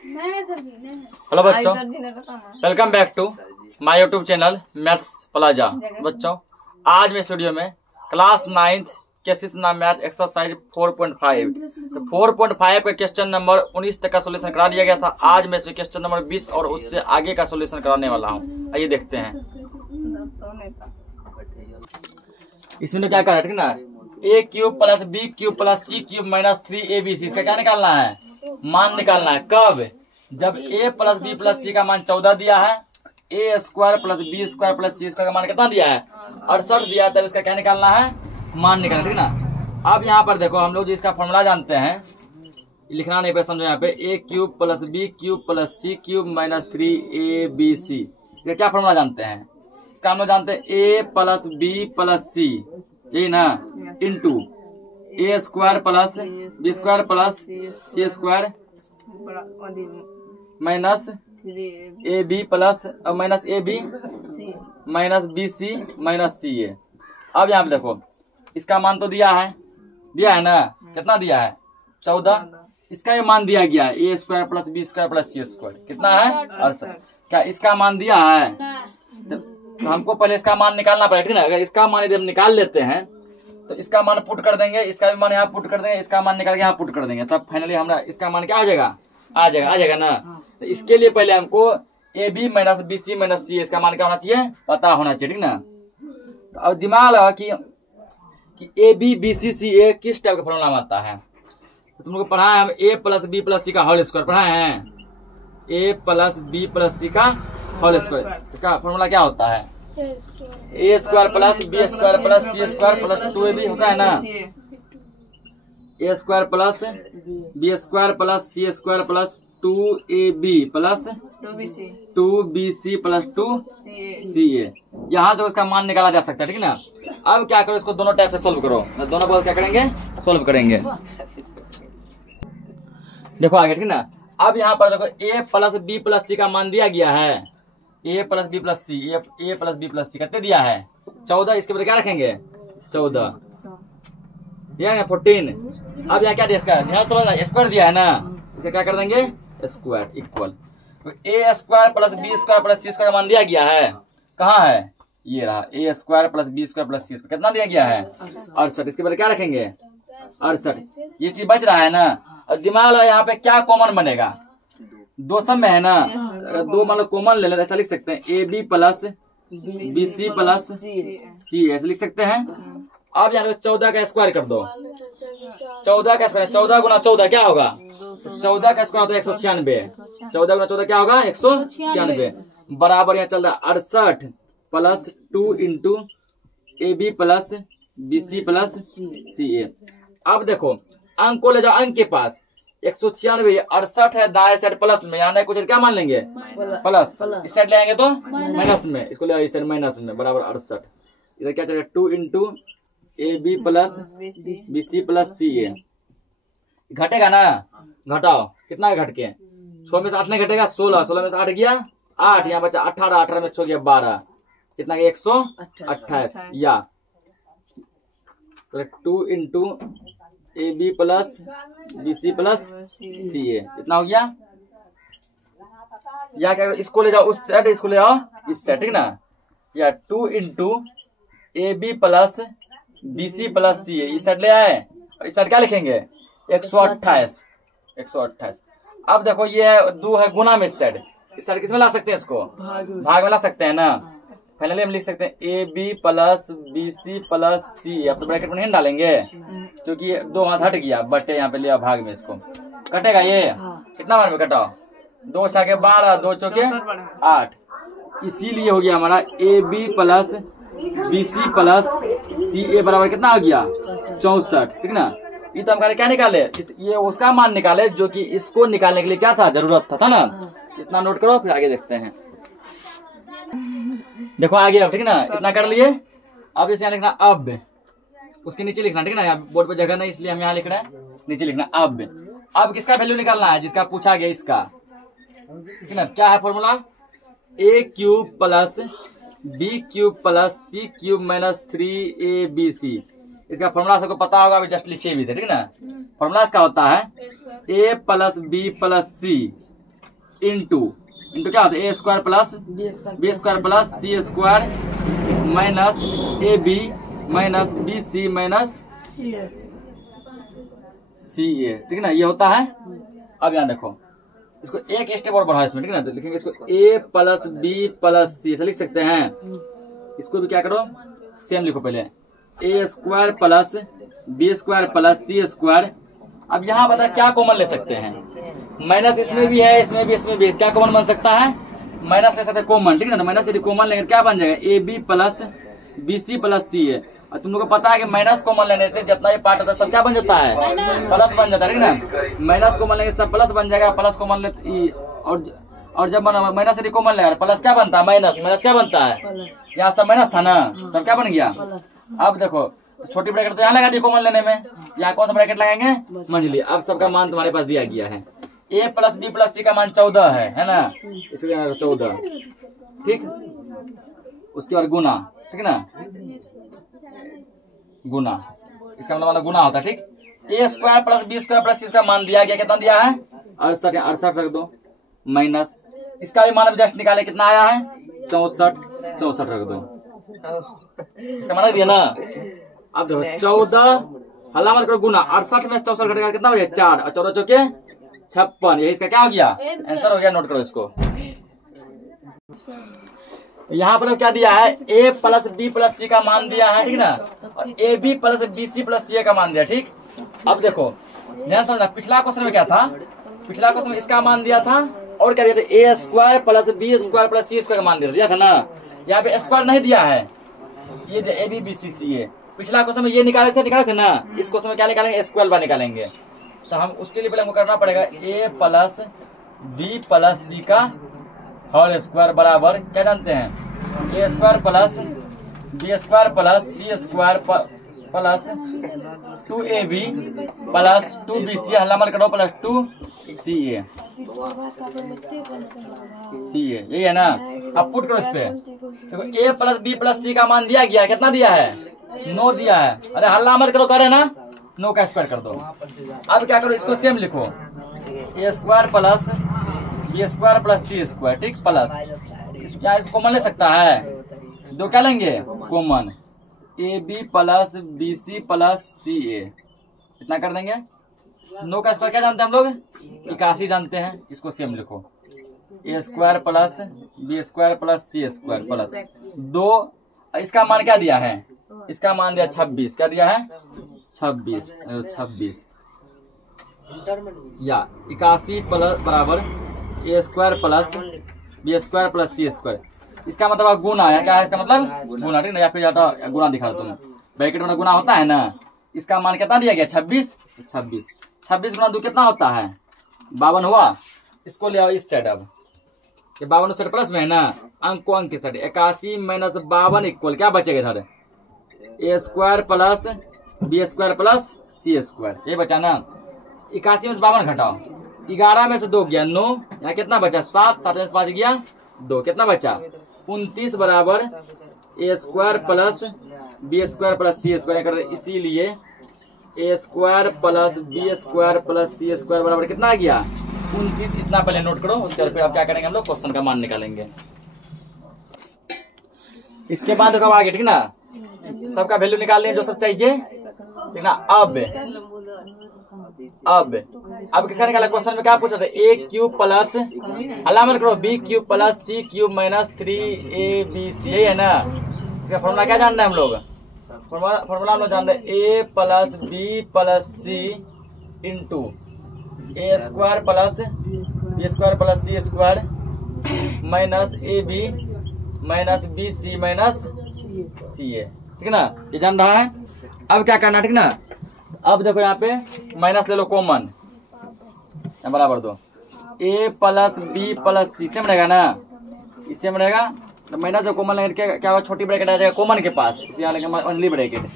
Hello बच्चों, welcome back to my YouTube channel maths plaza. बच्चों, आज मैं स्टूडियो में क्लास 9th केसिस नाम मैथ एक्सरसाइज 4.5 तो 4.5 का क्वेश्चन नंबर 19 तक का सोल्यूशन करा दिया गया था। आज मैं इसमें क्वेश्चन नंबर 20 और उससे आगे का सोल्यूशन कराने वाला हूँ। आइए देखते हैं। इसमें तो क्या कर रहा है ना, a cube plus B cube plus C cube minus 3abc, इसका क्या निकालना है? मान निकालना है। कब? जब a plus B plus C का मान 14 दिया है, a square plus B square plus C square का मान कितना दिया है? 68 दिया है। तब इसका क्या निकालना है? मान निकालना, ठीक ना। अब यहाँ पर देखो, हम लोग जो इसका फॉर्मूला जानते हैं, लिखना नहीं पे समझो। यहाँ पे a cube plus B cube plus C cube minus 3abc, ये क्या फॉर्मूला जानते हैं? इसका हम लोग जानते हैं a plus B plus C, यही ना, into A square plus B square plus C square minus A B plus minus A B minus B C minus C A. अब यहाँ पे देखो, इसका मान तो दिया है ना, कितना दिया है? 14। इसका ये मान दिया गया है A square plus B square plus C square, कितना है? 68। क्या इसका मान दिया है? तो हमको पहले इसका मान निकालना पड़ेगा, ठीक ना। अगर इसका मान यदि हम निकाल लेते हैं तो इसका मान पुट कर देंगे, इसका भी मान यहाँ पुट कर देंगे, इसका मान निकाल के यहाँ पुट कर देंगे, तब फाइनली हमारा इसका मान क्या आ जाएगा? आ जाएगा ना। तो इसके लिए पहले हमको A B minus B C minus C, इसका मान क्या होना चाहिए? पता होना चाहिए, ठीक ना। तो अब दिमाग लगा कि ए बी बी सी सी ए किस टाइप का फॉर्मूला में आता है। तो तुम लोग पढ़ा है, हम A plus B plus C का होल स्क्वायर पढ़ाए हैं। A plus B plus C का होल स्क्वायर, इसका फॉर्मूला क्या होता है? A square plus B square plus C square plus 2ab होता है ना। A square plus B square plus C square plus 2ab plus 2bc plus 2ca। यहाँ से उसका मान निकाला जा सकता है, ठीक ना। अब क्या करो, इसको दोनों टाइप से सोल्व करो। दोनों बोल क्या करेंगे? सोल्व करेंगे। देखो आगे, ठीक ना। अब यहाँ पर देखो, ए प्लस बी प्लस सी का मान दिया गया है, A plus B plus C, A plus B plus सी कितने दिया है? 14। इसके बाद क्या रखेंगे? 14 या 14। अब यहाँ क्या दिया? इसका ध्यान समझना, स्क्वायर दिया है ना, इसका क्या कर देंगे? Square equal A square plus B square plus C square का मान दिया गया है। कहाँ है? ये रहा, A square plus B square plus C square कितना दिया गया है? 68। इसके बाद क्या रखेंगे? 68। ये चीज बच रहा है ना। और दिमाग लगा, यहाँ पे क्या कॉमन बनेगा? दो सब में है ना, दो मतलब कॉमन ले लेते, ऐसा लिख सकते हैं A B plus B C plus C, ऐसे लिख सकते हैं। अब यहाँ 14 का स्क्वायर कर दो। 14 का स्क्वायर, 14 गुना 14 क्या होगा? 14 का स्क्वायर होता है 196। 14 गुना 14 क्या होगा? 196 बराबर यहाँ चल रहा है 68 plus 2 into A B plus B C plus C A. अब देखो, अंक को ले जाओ अंक के पास, 196 68 है दाएं साइड प्लस में, यहाँ कुछ क्या मान लेंगे? प्लस। इस साइड ले आएंगे तो माइनस में, इसको ले इस साइड माइनस में बराबर 68। इधर क्या चलेगा? 2 into A B plus B C plus C A. घटेगा ना, घटाओ कितना घट के? 6 में से 8 नहीं घटेगा, 16। 16 में से 8 गया 8, यहाँ बचा 18, 18 में 6 गया 12, कितना गया? 128। या 2 into A B plus B C plus C A, इतना हो गया। या क्या, इसको ले जाओ उस साइड, इसको ले जाओ इस साइड, ठीक ना। या 2 into A B plus B C plus C A, इस साइड ले आए, और इस साइड क्या लिखेंगे? 128। 128। अब देखो, ये 2 है गुना में, इस साइड किस में ला सकते हैं? इसको भाग में ला सकते हैं ना। फाइनली हम लिख सकते हैं A B plus B C plus C. अब तो ब्रैकेट में नहीं डालेंगे क्योंकि 2 हाथ हट गया, बटे यहाँ पे लिया भाग में, इसको कटेगा। ये कितना बार में कटाओ? 2 छके 12, 2 चौके 8। इसीलिए हो गया हमारा A B plus B C plus C A बराबर कितना हो गया? 64, ठीक ना। ये तो हम क्या निकाले? ये उसका मान निकाले जो कि इसको निकालने के लिए क्या था? जरूरत था ना। इतना नोट करो, फिर आगे देखते हैं। देखो आगे, अब ठीक ना, इतना कर लिए। अब जैसे यहाँ लिखना अब, उसके नीचे लिखना, ठीक ना। यहाँ बोर्ड पे जगह नहीं, इसलिए हम यहाँ लिख रहे हैं, नीचे लिखना अब। अब किसका वैल्यू निकालना है? जिसका पूछा गया, इसका, ठीक ना। क्या है formula? A cube plus B cube plus C cube minus 3abc। इसका फॉर्मूला सबको पता होगा, अभी जस्ट लिखे भी थे, ठीक ना। फॉर्मूला इसका होता है A plus B plus C into क्या होता है A square plus B square plus C square minus A B minus B C minus C A, ठीक है ना, ये होता है। अब यहाँ देखो इसको एक स्टेप और बढ़ाओ इसमें, ठीक है ना, तो लिखेंगे इसको ए प्लस बी प्लस सी ऐसा लिख सकते हैं। इसको भी क्या करो सेम लिखो, पहले A square plus B square plus C square. अब यहाँ बता क्या कॉमन ले सकते हैं, माइनस इसमें भी है इसमें भी क्या कॉमन बन सकता है, माइनस ले सकते हैं कॉमन, ठीक है ना, तो माइनस यदि कॉमन लेंगे क्या बन जाएगा A B plus B C plus C A. और तुम लोग को पता है कि माइनस कॉमन लेने से जितना ये पार्ट होता है सब क्या बन जाता है, प्लस बन जाता है, ठीक है ना, माइनस कॉमन लेंगे सब प्लस बन जाएगा, प्लस कॉमन ले और जब माइनस यदि कॉमन लेगा प्लस क्या बनता है, माइनस क्या बनता है, यहाँ सब माइनस था ना, सब क्या बन गया। अब देखो छोटी ब्रैकेट तो यहाँ लगा दी कॉमन लेने में, यहाँ कौन सा ब्रैकेट लगाएंगे, मंझली। अब सबका मान तुम्हारे पास दिया गया है, A plus B plus C का मान 14 है ना, इसलिए 14, ठीक। उसके बाद गुना, ठीक है ना, गुना, इसका मतलब गुना होता है, ठीक। A square plus B square plus C square मान दिया गया, कितना दिया है 68 रख दो, माइनस इसका भी मान जस्ट निकाले कितना आया है 64 रख दो, इसका मान दिया ना। अब देखो 14 हल्ला मत करो, गुना 68 में 64 घटेगा कितना हो गया 4 और 14 चौके 56, यही इसका क्या हो गया आंसर हो गया। नोट करो इसको। यहाँ पर क्या दिया है, A plus B plus C का मान दिया है, ठीक ना, और A B plus B C plus C का मान दिया, ठीक। अब देखो ध्यान समझना, पिछला क्वेश्चन में क्या था, पिछला क्वेश्चन में इसका मान दिया था और क्या दिया था, A square plus B square plus C square का मान दिया था ना। यहाँ पे स्क्वायर नहीं दिया है, ये ए बी बी सी सी ए। पिछला क्वेश्चन में ये निकाले थे ना, इस क्वेश्चन में क्या निकालेंगे, स्क्वायर बार निकालेंगे। तो हम उसके लिए पहले हमको करना पड़ेगा A plus B plus C का होल स्क्वायर बराबर क्या जानते हैं, A square plus B square plus C square plus 2ab plus 2bc हल्ला मत करो प्लस 2ca, यही है ना। अब पुट करो इस पे, देखो a plus B plus C का मान दिया गया, कितना दिया है 9 दिया है। अरे हल्ला मत करो, करे ना 9 का स्क्वायर कर दो। अब क्या करो, इसको सेम लिखो, A square plus B square plus C square, ठीक, प्लस यहाँ इसको कॉमन ले सकता है, दो क्या लेंगे common, A B plus B C plus C A, इतना कर देंगे। 9 का स्क्वायर क्या जानते हैं हम लोग, 81 जानते हैं। इसको सेम लिखो, A square plus B square plus C square plus 2, इसका मान क्या दिया है, इसका मान दिया 26, क्या दिया है 26 या 81 प्लस बराबर A square plus B square plus C square. इसका मतलब गुना है, क्या है इसका मतलब गुना, ठीक ना, या फिर जाता गुना दिखा तुम, ब्रैकेट में गुना होता है ना। इसका मान कितना दिया गया 26 गुना 2 कितना होता है 52 हुआ। इसको ले आओ इस साइड, अब ये 52 साइड प्लस में है ना, अंक को अंक के साइड 81 माइनस 52 इक्वल क्या बचेगा इधर, A square plus B square plus C square, ये बचा ना। 81 में से 52 घटाओ, 11 में से 2 गया 9, यहाँ कितना बचा 7 में से 5 गया 2, कितना बचा 29 बराबर A square plus B square plus C square कर, इसीलिए A square plus B square plus C square बराबर कितना आ गया 29। इतना पहले नोट करो, उसके बाद फिर आप क्या करेंगे हम लोग क्वेश्चन का मान निकालेंगे। इसके बाद कब आगे, ठीक ना, सबका वैल्यू निकाल लेंगे जो सब चाहिए, ठीक ना। अब किसका निकाला, क्वेश्चन में क्या पूछा था, ए क्यूब प्लस अलामत करो B cube plus C cube minus 3abc, यही है ना। इसका फॉर्मूला क्या जानना है हम लोग, फॉर्मूला हम लोग जानते हैं A plus B plus C into A square plus B square plus C square minus A B minus B C minus C A, ठीक है ना, ये जान रहा है। अब क्या करना, ठीक ना, अब देखो यहाँ पे माइनस ले लो कॉमन, बराबर दो ए प्लस बी प्लस सी, सेम रहेगा ना, इससे रहेगा तो माइनस जो कॉमन लेंगे क्या होगा, छोटी ब्रैकेट आ जाएगा कॉमन के पास, इसे यहाँ लेंगे only bracket,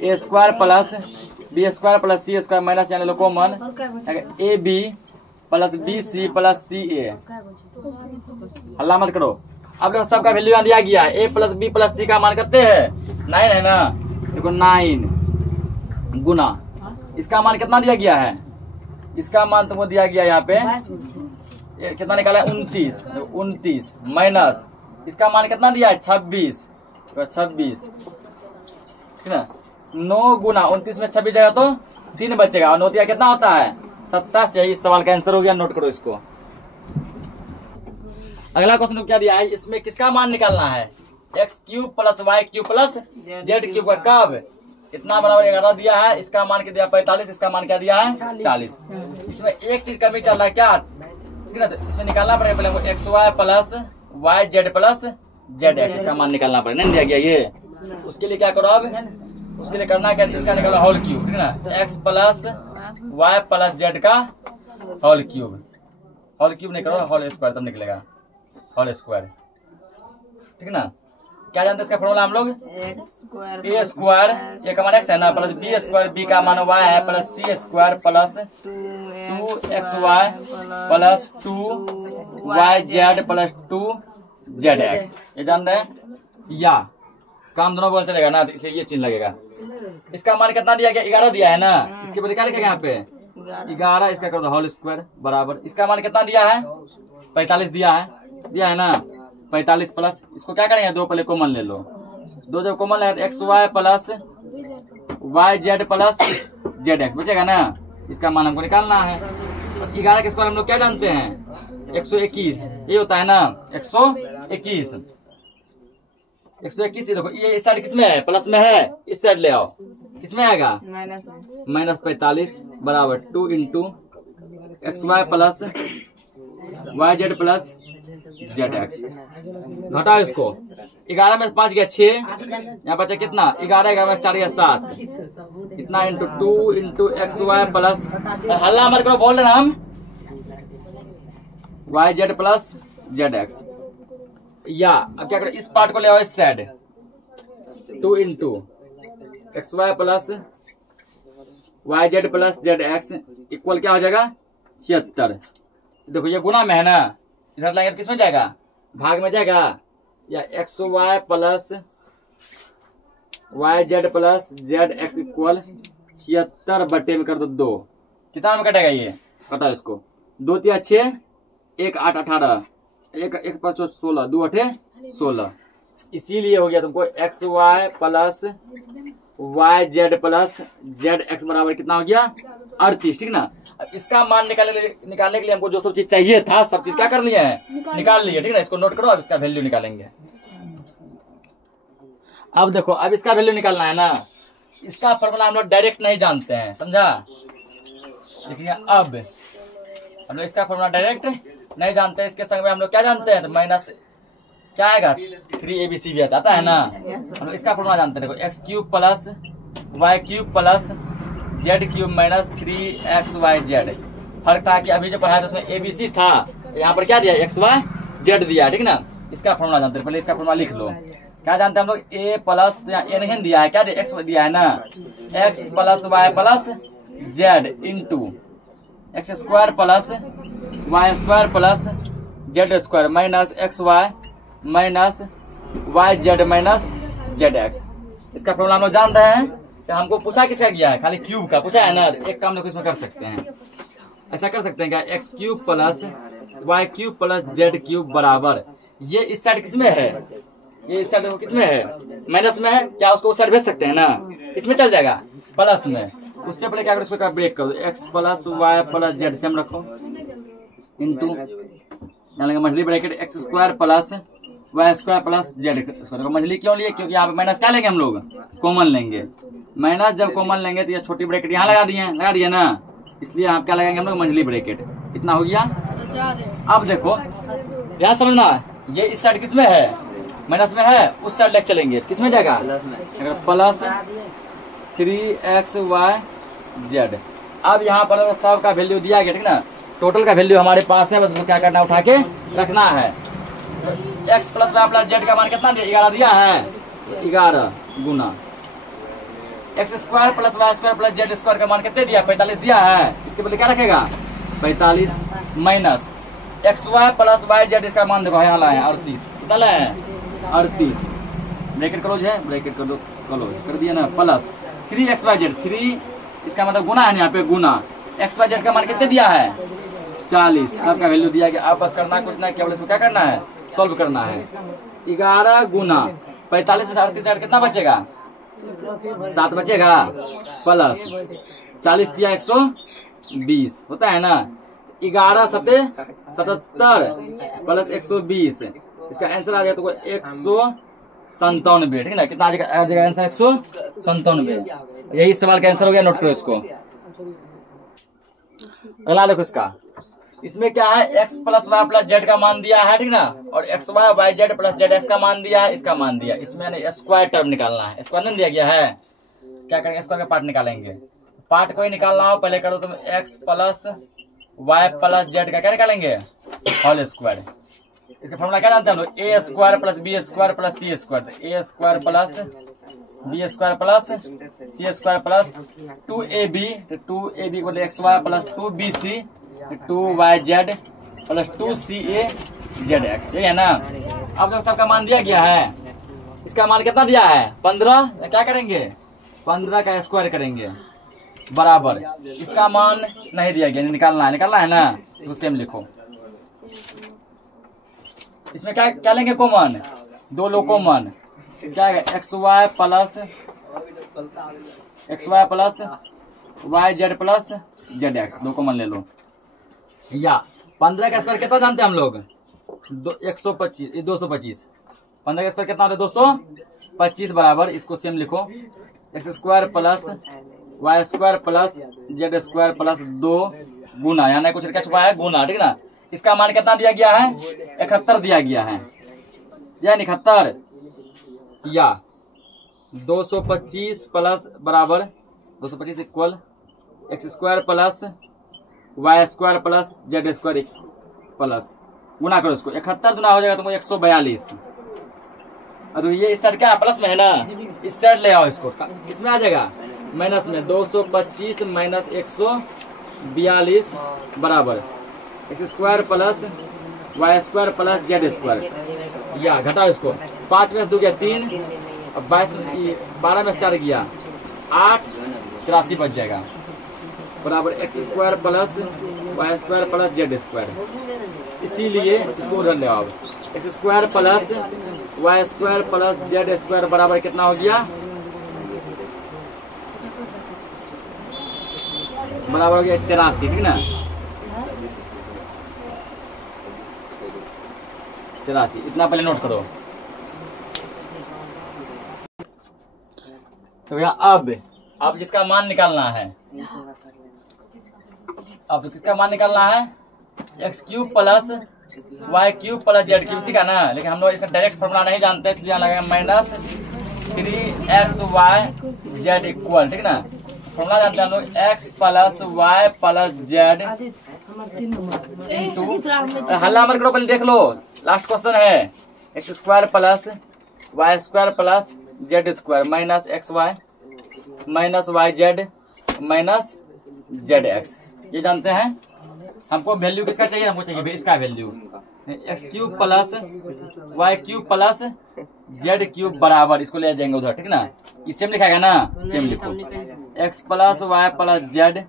A square plus B square plus C square minus यहाँ ले लो common, A B plus B C plus C A, हल्ला मत करो। अब देखो सबका वैल्यू यहाँ दिया गया है, A plus B plus C का मान कितने है 9 है ना, देखो 9 गुना इसका मान कितना दिया गया है, इसका मान तुमको दिया गया यहाँ पे ये कितना निकाला है 29, 29 माइनस इसका मान कितना दिया है 26, 26 ठीक है। 9 गुना 29 में 26 जगह तो 3 बचेगा और 9 दिया कितना होता है 27। यही इस सवाल का आंसर हो गया, नोट करो इसको। अगला क्वेश्चन क्या दिया है, इसमें किसका मान निकालना है X cube plus Y cube plus Z cube का कब इतना बराबर 11 दिया है, इसका मान क्या दिया 45, इसका मान क्या दिया है 40। इसमें एक चीज कमी चल रहा है क्या, ठीक है ना, तो इसमें निकालना पड़ेगा पहले हमको X Y plus Y Z plus Z X, इसका मान निकालना पड़ेगा। नहीं दिया गया ये, उसके लिए क्या करो अब, उसके लिए करना क्या, इसका निकालो होल क्यूब, ठीक है ना, X plus Y plus Z का होल क्यूब, होल क्यूब नहीं करो होल स्क्वायर तब निकलेगा होल स्क्वायर, ठीक है ना। क्या जानते हैं इसका फॉर्मूला हम लोग, ए स्क्वायर ए का मान एक्स है ना प्लस बी स्क्वायर बी का मान वाई है plus C square plus 2xy plus 2yz plus 2zx, ये जान रहे हैं। या काम दोनों बोल चलेगा ना, इसलिए ये चिन्ह लगेगा। इसका मान कितना दिया गया 11 दिया है ना, इसके बाद क्या लिखेगा यहाँ पे 11, इसका कर दो होल स्क्वायर बराबर इसका मान कितना दिया है 45 दिया है ना 45 प्लस इसको क्या करेंगे 2 पहले कॉमन ले लो, 2 जब कॉमन ले X Y plus Y Z plus Z X बचेगा ना, इसका मान हमको निकालना है। 11 के स्क्वायर हम लोग क्या जानते हैं 121, ये होता है ना 121, 121 देखो ये इस साइड किसमें है प्लस में है, इस साइड ले आओ किसमें आएगा माइनस 45 बराबर 2 into X Y plus Y Z plus Z X, घटाओ इसको 11 में 5 गया 6, यहाँ बचा कितना 11, 11 में 4 गया 7, इतना into 2 into X Y plus हल्ला मत करो बोल रहे ना हम Y Z plus Z X. या अब क्या करो इस पार्ट को ले आओ इस side 2 into X Y plus Y Z plus Z X equal क्या हो जाएगा 76। देखो ये गुना में है ना, इधर लाएंगे तो किसमें जाएगा भाग में जाएगा, या X Y plus Y Z plus Z X equal 76 बटे में कर दो 2, कितना में कटेगा ये कटा इसको 2 3 6 1 8 18 1 5 16 2 8 16, इसीलिए हो गया तुमको X Y plus Y Z plus Z X बराबर कितना हो गया 38, ठीक ना। इसका मान निकालने के लिए हमको जो सब चीज चाहिए था सब चीज क्या कर लिया है निकाल लिए, ठीक ना। इसको नोट करो, अब इसका वैल्यू निकालेंगे। अब देखो अब इसका वैल्यू निकालना है ना, इसका फॉर्मूला हम लोग डायरेक्ट नहीं जानते हैं, समझा। देखिए अब हम लोग इसका फॉर्मूला डायरेक्ट नहीं जानते, इसके संग में हम लोग क्या जानते हैं तो माइनस क्या आएगा 3abc भी आता है ना, हम लोग इसका फॉर्मूला जानते हैं। देखो X cube plus Y cube plus Z cube minus 3xyz, फर्क था कि अभी जो पढ़ाया था उसमें एबीसी था, यहाँ पर क्या दिया एक्स वाई जेड दिया, ठीक ना। इसका फॉर्मूला जानते हैं, पहले इसका फॉर्मूला लिख लो। क्या जानते हैं हम लोग ए प्लस ए नहीं दिया है, क्या दिया एक्स दिया है ना, X plus Y plus Z into X square plus Y square plus Z square minus x Y minus Y Z minus Z X. इसका फॉर्मूला हम लोग जान रहे हैं। तो हमको पूछा किसका गया है, खाली क्यूब का पूछा है ना, एक काम देखो इसमें कर सकते हैं, ऐसा कर सकते हैं क्या X cube plus Y cube plus Z cube बराबर ये इस साइड किसमें है, ये इस साइड किसमें है माइनस में है, क्या उसको उस साइड भेज सकते हैं ना, इसमें चल जाएगा प्लस में। उससे पहले क्या करो इसको ब्रेक करो, X plus Y plus Z same रखो इंटू मछली bracket X square plus Y square plus Z square. मछली क्यों लिए, क्योंकि यहाँ पे माइनस क्या लेंगे हम लोग कॉमन लेंगे, माइनस जब कॉमन लेंगे तो ये छोटी ब्रैकेट यहाँ लगा दिए ना, इसलिए यहाँ क्या लगाएंगे हम लोग मछली ब्रैकेट, इतना हो गया। अब देखो ध्यान समझना, ये इस साइड किसमें है माइनस में है, उस साइड लेके चलेंगे किसमें जाएगा प्लस 3xyz। अब यहाँ पर सब का वैल्यू दिया गया, ठीक ना, टोटल का वैल्यू हमारे पास है, बस उसको क्या करना उठा के रखना है। X plus Y plus Z का मान कितना दिया 11 दिया है, 11 गुना X square plus Y square plus Z square का मान कितने दिया 45 दिया है, इसके बदले क्या रखेगा 45 minus x Y plus Y Z, इसका मान देखो यहाँ लाए 38, कितना लाए 38, ब्रैकेट क्लोज है, ब्रैकेट कर दो क्लोज कर दिया ना, प्लस 3xyz 3 इसका मतलब गुना है यहाँ पे गुना एक्स वाई जेड का मान कितने दिया है 40 सबका वैल्यू दिया गया। आपस करना कुछ ना, केवल इसमें क्या करना है, सॉल्व करना है। 11 गुना 45 में 3.5 कितना बचेगा, 7 बचेगा, प्लस 40 दिया 120 होता है ना। 11 सते 77 प्लस 120, इसका आंसर आ जाएगा तो 197। ठीक है ना, कितना आ जाएगा आंसर 197। यही सवाल का आंसर हो गया, नोट करो इसको। अगला देखो इसका, इसमें क्या है, x plus Y plus Z का मान दिया है, ठीक ना, और X Y Y Z plus Z X का मान दिया है, इसका मान दिया। इसमें स्क्वायर टर्म निकालना है, स्क्वायर नहीं दिया गया है, क्या करेंगे, स्क्वायर का पार्ट निकालेंगे। पार्ट को ही निकालना हो, पहले करो तुम x plus Y plus Z का क्या निकालेंगे, होल स्क्वायर। इसका फॉर्मूला क्या जानते हैं हम लोग, A square plus B square plus C square. A square plus B square plus C square plus 2ab, 2ab को x Y plus 2bc 2yz plus 2ca/zx, यही है ना। अब जो सबका मान दिया गया है, इसका मान कितना दिया है 15, क्या करेंगे 15 का स्क्वायर करेंगे बराबर, इसका मान नहीं दिया गया, निकालना है ना, तो सेम लिखो। इसमें क्या लेंगे कॉमन, 2 लो कॉमन, क्या है X Y plus Y Z plus Z X, 2 common ले लो। या 15 का स्क्वायर कितना जानते हैं हम लोग, 125, 225। 15 का स्क्वायर कितना होता है 225 बराबर, इसको सेम लिखो, x square plus Y square plus Z square plus 2 गुना, यानी कुछ क्या छुपा है, गुना, ठीक ना। इसका मान कितना दिया गया है, 71 दिया गया है, या 71, या 225 प्लस बराबर 225 equal X square plus Y square plus Z square plus, गुना करो इसको, 71 गुना हो जाएगा तुमको 142। तो ये इस साइड क्या प्लस में है ना, इस साइड ले आओ इसको, किसमें आ जाएगा, माइनस में। 225 माइनस 142 बराबर X square plus Y square plus Z square, या घटाओ इसको, 5 में 2 गया 3, अब 12 में 4 गया 8, 83 बच जाएगा बराबर X square plus Y square plus Z square. इसीलिए इसको उधर ले आओ, X square plus Y square plus Z square बराबर कितना हो गया, बराबर हो गया 83, ठीक ना, 83। इतना पहले नोट करो। तो भैया अब जिसका मान निकालना है, अब किसका मान निकालना है, X cube plus Y cube plus Z cube, इसी का ना, लेकिन हम लोग इसका डायरेक्ट फॉर्मूला नहीं जानते, इसलिए यहाँ लगाएंगे माइनस 3xy जेड इक्वल, ठीक ना। फॉर्मूला जानते हैं हम लोग, x plus Y plus Z into, हल्ला मत करो, पहले देख लो, लास्ट क्वेश्चन है, x square plus Y square plus Z square minus x Y minus Y Z minus Z x, ये जानते हैं। हमको वैल्यू किसका चाहिए, हमको चाहिए इसका value, x cube plus Y cube plus Z cube बराबर, इसको ले जाएंगे उधर, ठीक ना। ये सेम लिखाएगा ना, सेम लिखो, x plus Y plus z,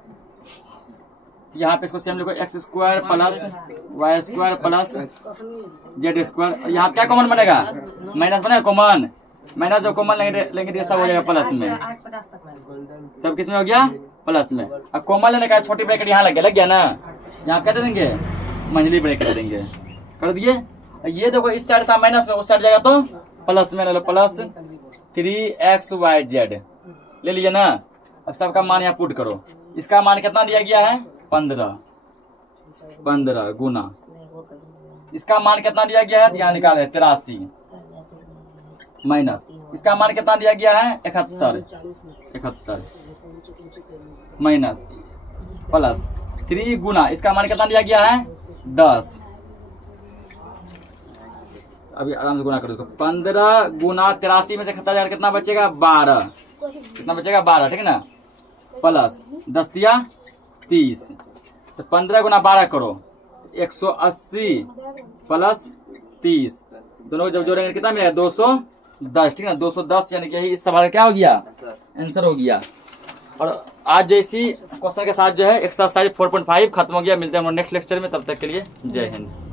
यहाँ पे इसको सेम लिखो, x square plus Y square plus Z square. यहाँ क्या कॉमन बनेगा, माइनस बनेगा कॉमन, माइनस जो कॉमन लेंगे तो सब हो जाएगा प्लस में, सब किस में हो गया, प्लस में। अब कॉमन लेने का छोटी ब्रैकेट यहाँ लग गया ना, यहाँ क्या दे देंगे, मंझली ब्रैकेट दे देंगे, कर दिए। ये देखो इस साइड था माइनस में, उस साइड जाएगा तो प्लस में, ले लो प्लस 3xyz ले लीजिए ना। अब सबका मान यहाँ पुट करो, इसका मान कितना दिया गया है 15 गुना, इसका मान कितना दिया गया है, यहाँ निकाले 83 माइनस, इसका मान कितना दिया गया है 71 माइनस प्लस 3 गुना, इसका मान कितना दिया गया है 10। अभी आराम से गुना करो इसको, 15 गुना 83 में से 71 कितना बचेगा 12, कितना बचेगा 12, ठीक है ना, प्लस 10 दिया 30, तो 15 गुना 12 करो 180 प्लस 30, दोनों जब जोड़ेंगे कितना मिलेगा 210, ठीक है ना, 210, यानी कि यही इस सवाल क्या हो गया आंसर हो गया। और आज जैसी क्वेश्चन के साथ जो है एक्सरसाइज 4.5 खत्म हो गया। मिलते हैं हम नेक्स्ट लेक्चर में, तब तक के लिए जय हिंद।